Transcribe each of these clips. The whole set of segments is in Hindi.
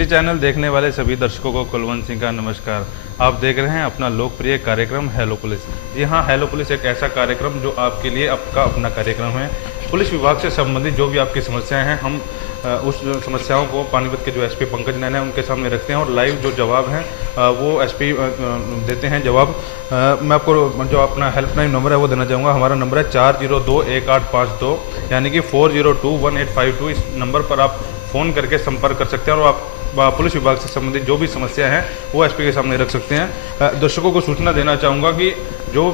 सिटी चैनल देखने वाले सभी दर्शकों को कुलवंत सिंह का नमस्कार। आप देख रहे हैं अपना लोकप्रिय कार्यक्रम हेलो पुलिस। जी हाँ, हेलो पुलिस एक ऐसा कार्यक्रम जो आपके लिए आपका अपना कार्यक्रम है। पुलिस विभाग से संबंधित जो भी आपकी समस्याएं हैं, हम उस समस्याओं को पानीपत के जो एसपी पंकज नैन हैं उनके सामने रखते हैं और लाइव जो जवाब हैं वो एसपी देते हैं जवाब। मैं आपको जो अपना हेल्पलाइन नंबर है वो देना चाहूँगा। हमारा नंबर है 4021852, यानी कि 40218552। इस नंबर पर आप फ़ोन करके संपर्क कर सकते हैं और आप पुलिस विभाग से संबंधित जो भी समस्या हैं वो एसपी के सामने रख सकते हैं। दर्शकों को सूचना देना चाहूँगा कि जो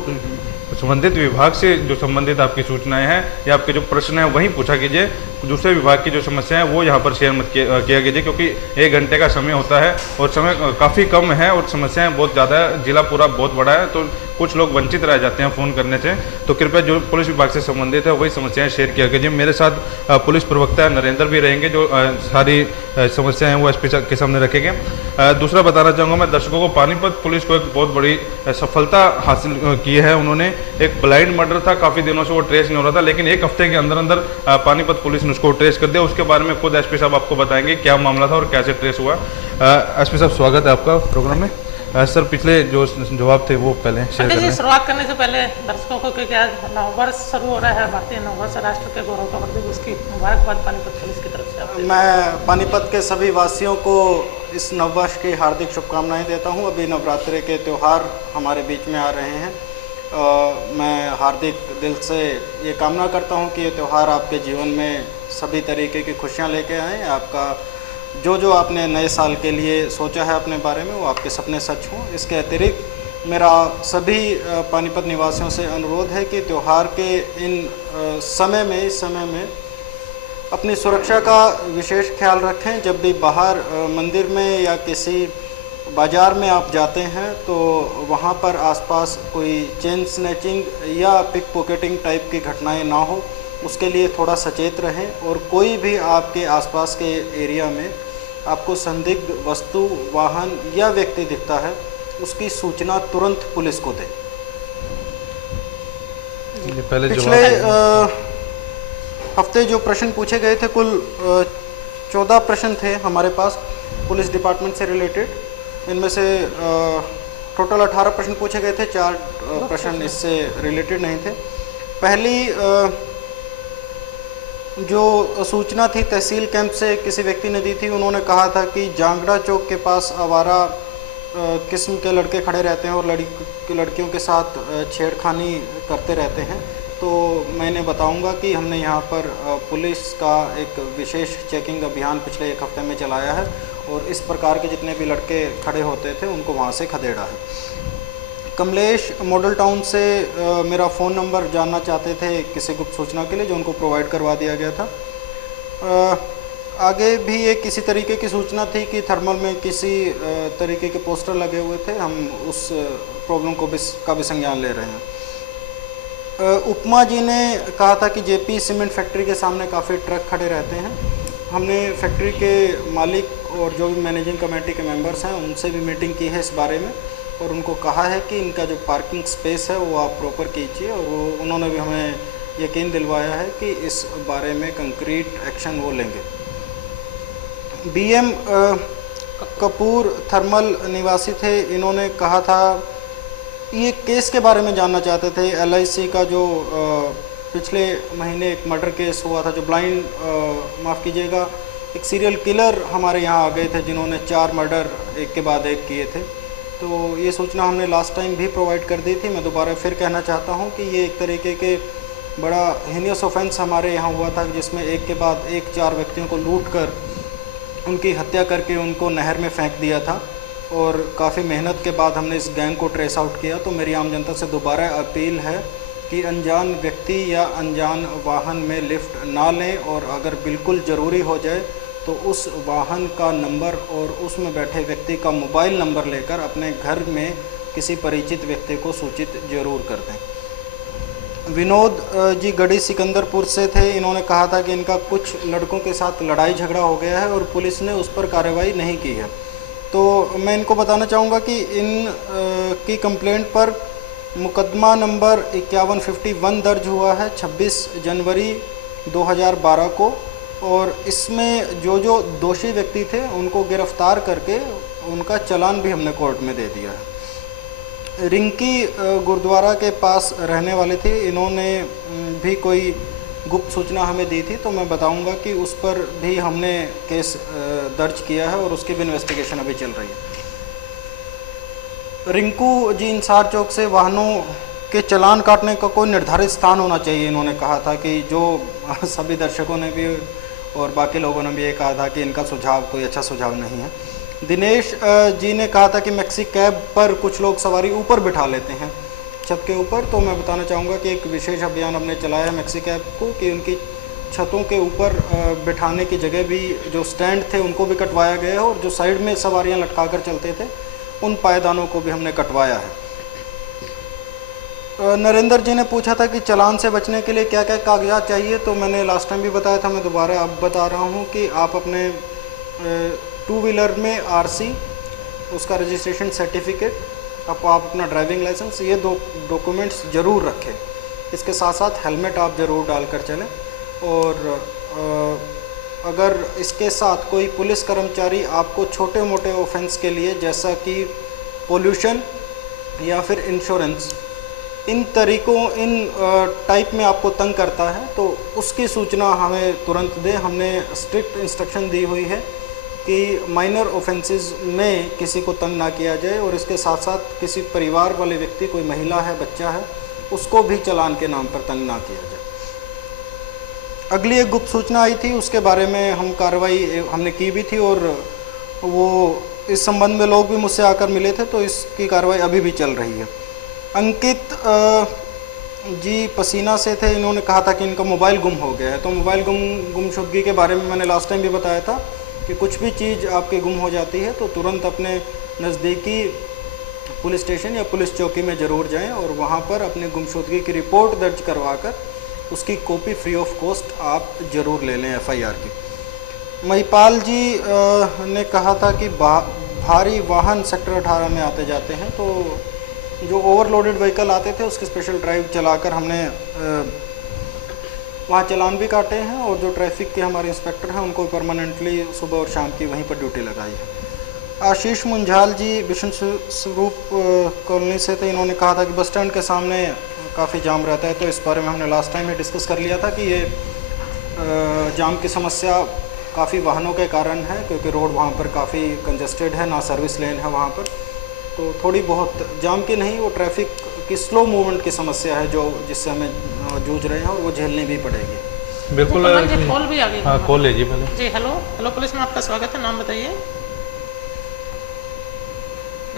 संबंधित विभाग से जो संबंधित आपकी सूचनाएं हैं या आपके जो प्रश्न हैं वहीं पूछा कीजिए। दूसरे विभाग की जो समस्या है वो यहाँ पर शेयर मत किया कीजिए, क्योंकि 1 घंटे का समय होता है और समय काफ़ी कम है और समस्याएं बहुत ज़्यादा है। जिला पूरा बहुत बड़ा है तो कुछ लोग वंचित रह जाते हैं फ़ोन करने से। तो कृपया जो पुलिस विभाग से संबंधित है वही समस्याएं शेयर किया कीजिए। मेरे साथ पुलिस प्रवक्ता नरेंद्र भी रहेंगे जो सारी समस्याएं हैं वो एसपी के सामने रखेंगे। दूसरा बताना चाहूँगा मैं दर्शकों को, पानीपत पुलिस को एक बहुत बड़ी सफलता हासिल की है। उन्होंने एक ब्लाइंड मर्डर था, काफ़ी दिनों से वो ट्रेस नहीं हो रहा था, लेकिन 1 हफ्ते के अंदर अंदर पानीपत पुलिस ने उसको ट्रेस कर दिया। उसके बारे में खुद एसपी साहब आपको बताएंगे क्या मामला था और कैसे ट्रेस हुआ। एसपी साहब, स्वागत है आपका प्रोग्राम में। सर, पिछले जो जवाब थे वो पहले शेयर करें। शुरुआत करने से पहले दर्शकों को, क्योंकि आज नववर्ष शुरू हो रहा है, भारतीय नववर्ष, राष्ट्र के गौरव का वर्ष, उसकी मुबारकबाद पानीपत पुलिस की तरफ से। मैं पानीपत के सभी वासियों को इस नववर्ष की हार्दिक शुभकामनाएं देता हूं। अभी नवरात्रि के त्यौहार हमारे बीच में आ रहे हैं। मैं हार्दिक दिल से ये कामना करता हूं कि ये त्यौहार आपके जीवन में सभी तरीके की खुशियां लेके आएँ। आपका जो आपने नए साल के लिए सोचा है अपने बारे में, वो आपके सपने सच हों। इसके अतिरिक्त मेरा सभी पानीपत निवासियों से अनुरोध है कि त्यौहार के इस समय में अपनी सुरक्षा का विशेष ख्याल रखें। जब भी बाहर मंदिर में या किसी बाज़ार में आप जाते हैं तो वहाँ पर आसपास कोई चेन स्नैचिंग या पिक पॉकेटिंग टाइप की घटनाएं ना हो, उसके लिए थोड़ा सचेत रहें। और कोई भी आपके आसपास के एरिया में आपको संदिग्ध वस्तु, वाहन या व्यक्ति दिखता है, उसकी सूचना तुरंत पुलिस को दें। पिछले हफ्ते जो प्रश्न पूछे गए थे, कुल 14 प्रश्न थे हमारे पास पुलिस डिपार्टमेंट से रिलेटेड। इनमें से टोटल 18 प्रश्न पूछे गए थे, 4 प्रश्न इससे रिलेटेड नहीं थे। पहली जो सूचना थी तहसील कैंप से किसी व्यक्ति ने दी थी। उन्होंने कहा था कि जांगड़ा चौक के पास आवारा किस्म के लड़के खड़े रहते हैं और लड़कियों के साथ छेड़खानी करते रहते हैं। तो मैंने बताऊंगा कि हमने यहाँ पर पुलिस का एक विशेष चेकिंग अभियान पिछले 1 हफ्ते में चलाया है और इस प्रकार के जितने भी लड़के खड़े होते थे उनको वहाँ से खदेड़ा है। कमलेश मॉडल टाउन से मेरा फ़ोन नंबर जानना चाहते थे किसी गुप्त सूचना के लिए, जो उनको प्रोवाइड करवा दिया गया था। आगे भी एक इसी तरीके की सूचना थी कि थर्मल में किसी तरीके के पोस्टर लगे हुए थे। हम उस प्रॉब्लम को का भी संज्ञान ले रहे हैं। उपमा जी ने कहा था कि जेपी सीमेंट फैक्ट्री के सामने काफ़ी ट्रक खड़े रहते हैं। हमने फैक्ट्री के मालिक और जो भी मैनेजिंग कमेटी के मेंबर्स हैं उनसे भी मीटिंग की है इस बारे में और उनको कहा है कि इनका जो पार्किंग स्पेस है वो आप प्रॉपर कीजिए। और उन्होंने भी हमें यकीन दिलवाया है कि इस बारे में कंक्रीट एक्शन वो लेंगे। बीएम कपूर थर्मल निवासी थे। इन्होंने कहा था, ये केस के बारे में जानना चाहते थे। LIC का जो पिछले महीने एक मर्डर केस हुआ था, जो माफ़ कीजिएगा, एक सीरियल किलर हमारे यहाँ आ गए थे जिन्होंने 4 मर्डर एक के बाद एक किए थे। तो ये सूचना हमने लास्ट टाइम भी प्रोवाइड कर दी थी। मैं दोबारा फिर कहना चाहता हूँ कि ये एक तरीके के बड़ा हीनियस ऑफेंस हमारे यहाँ हुआ था, जिसमें एक के बाद एक 4 व्यक्तियों को लूट कर उनकी हत्या करके उनको नहर में फेंक दिया था। और काफ़ी मेहनत के बाद हमने इस गैंग को ट्रेस आउट किया। तो मेरी आम जनता से दोबारा अपील है कि अनजान व्यक्ति या अनजान वाहन में लिफ्ट ना लें और अगर बिल्कुल ज़रूरी हो जाए तो उस वाहन का नंबर और उसमें बैठे व्यक्ति का मोबाइल नंबर लेकर अपने घर में किसी परिचित व्यक्ति को सूचित जरूर कर दें। विनोद जी गढ़ी सिकंदरपुर से थे। इन्होंने कहा था कि इनका कुछ लड़कों के साथ लड़ाई झगड़ा हो गया है और पुलिस ने उस पर कार्रवाई नहीं की है। तो मैं इनको बताना चाहूँगा कि इन की कंप्लेंट पर मुकदमा नंबर 5151 दर्ज हुआ है 26 जनवरी 2012 को। और इसमें जो जो दोषी व्यक्ति थे उनको गिरफ्तार करके उनका चालान भी हमने कोर्ट में दे दिया है। रिंकी गुरुद्वारा के पास रहने वाली थी, इन्होंने भी कोई गुप्त सूचना हमें दी थी, तो मैं बताऊंगा कि उस पर भी हमने केस दर्ज किया है और उसकी भी इन्वेस्टिगेशन अभी चल रही है। रिंकू जी इंसार चौक से वाहनों के चालान काटने का कोई निर्धारित स्थान होना चाहिए, इन्होंने कहा था कि जो सभी दर्शकों ने भी और बाकी लोगों ने भी ये कहा था कि इनका सुझाव कोई अच्छा सुझाव नहीं है। दिनेश जी ने कहा था कि मैक्सी कैब पर कुछ लोग सवारी ऊपर बिठा लेते हैं छत के ऊपर, तो मैं बताना चाहूँगा कि एक विशेष अभियान हमने चलाया है मैक्सी कैब को कि उनकी छतों के ऊपर बिठाने की जगह भी जो स्टैंड थे उनको भी कटवाया गया है और जो साइड में सवारियाँ लटका कर चलते थे उन पायदानों को भी हमने कटवाया है। नरेंद्र जी ने पूछा था कि चालान से बचने के लिए क्या क्या कागजात चाहिए, तो मैंने लास्ट टाइम भी बताया था, मैं दोबारा अब बता रहा हूँ कि आप अपने 2 व्हीलर में आरसी, उसका रजिस्ट्रेशन सर्टिफिकेट, आप अपना ड्राइविंग लाइसेंस, ये 2 डॉक्यूमेंट्स ज़रूर रखें। इसके साथ साथ हेलमेट आप ज़रूर डालकर चलें। और अगर इसके साथ कोई पुलिस कर्मचारी आपको छोटे मोटे ऑफेंस के लिए जैसा कि पोल्यूशन या फिर इंश्योरेंस, इन तरीक़ों इन टाइप में आपको तंग करता है तो उसकी सूचना हमें तुरंत दें। हमने स्ट्रिक्ट इंस्ट्रक्शन दी हुई है कि माइनर ऑफेंसेस में किसी को तंग ना किया जाए और इसके साथ साथ किसी परिवार वाले व्यक्ति, कोई महिला है, बच्चा है, उसको भी चालान के नाम पर तंग ना किया जाए। अगली एक गुप्त सूचना आई थी, उसके बारे में हम कार्रवाई हमने की भी थी और वो इस संबंध में लोग भी मुझसे आकर मिले थे, तो इसकी कार्रवाई अभी भी चल रही है। अंकित जी पसीना से थे, इन्होंने कहा था कि इनका मोबाइल गुम हो गया है, तो मोबाइल गुमशुदगी के बारे में मैंने लास्ट टाइम भी बताया था कि कुछ भी चीज़ आपके गुम हो जाती है तो तुरंत अपने नज़दीकी पुलिस स्टेशन या पुलिस चौकी में ज़रूर जाएं और वहां पर अपनी गुमशुदगी की रिपोर्ट दर्ज करवाकर उसकी कॉपी फ्री ऑफ कॉस्ट आप ज़रूर ले लें FIR की। महिपाल जी ने कहा था कि भारी वाहन सेक्टर 18 में आते जाते हैं, तो जो ओवरलोडेड व्हीकल आते थे उसकी स्पेशल ड्राइव चलाकर हमने वहाँ चालान भी काटे हैं और जो ट्रैफिक के हमारे इंस्पेक्टर हैं उनको परमानेंटली सुबह और शाम की वहीं पर ड्यूटी लगाई है। आशीष मुंजाल जी विष्णु स्वरूप कॉलोनी से थे, इन्होंने कहा था कि बस स्टैंड के सामने काफ़ी जाम रहता है, तो इस बारे में हमने लास्ट टाइम ही डिस्कस कर लिया था कि ये जाम की समस्या काफ़ी वाहनों के कारण है क्योंकि रोड वहाँ पर काफ़ी कंजस्टेड है, ना सर्विस लेन है वहाँ पर, तो थोड़ी बहुत जाम की नहीं, वो ट्रैफिक की स्लो मूवमेंट की समस्या है जो जिससे हमें जूझ रहे हैं और वो झेलनी भी पड़ेगी। बिल्कुल। कॉल भी आ गई। हाँ, कॉल लीजिए पहले। जी हेलो पुलिस में आपका स्वागत है। नाम बताइए,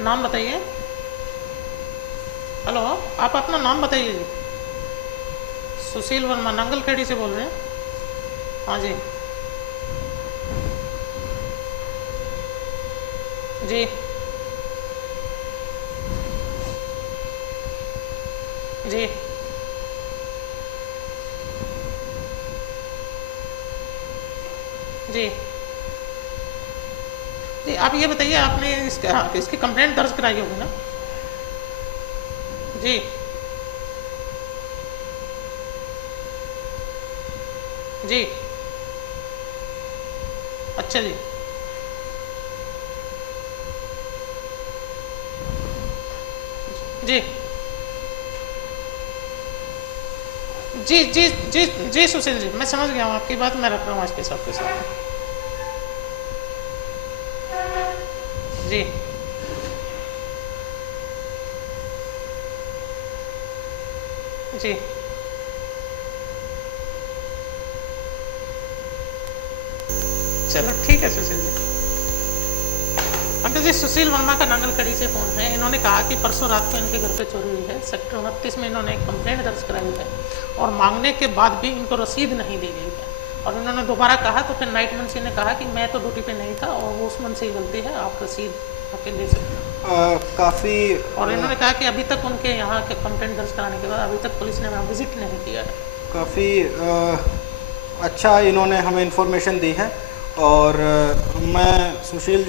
नाम बताइए। हेलो, आप अपना नाम बताइए जी। सुशील वर्मा, नंगल खेड़ी से बोल रहे हैं? हाँ जी जी जी जी जी आप ये बताइए, आपने इसकी कंप्लेंट दर्ज कराई होगी ना? जी जी अच्छा जी जी जी जी जी जी सुशील जी, मैं समझ गया हूँ आपकी बात, मैं रख रहा हूँ इसके साथ जी जी चलो ठीक है सुशील जी। अंकल जी, सुशील वर्मा का नंगलकड़ी से फ़ोन है। इन्होंने कहा कि परसों रात को इनके घर पे चोरी हुई है। सेक्टर 29 में इन्होंने एक कंप्लेंट दर्ज कराई है और मांगने के बाद भी इनको रसीद नहीं दी गई है और इन्होंने दोबारा कहा तो फिर नाइट मुंशी ने कहा कि मैं तो ड्यूटी पे नहीं था और वो उस मुंशी की गलती है, आप रसीद आके ले सकते काफ़ी। और इन्होंने कहा कि अभी तक उनके यहाँ के कंप्लेंट दर्ज कराने के बाद अभी तक पुलिस ने वहाँ विजिट नहीं किया है। काफ़ी अच्छा इन्होंने हमें इन्फॉर्मेशन दी है और मैं सुशील जी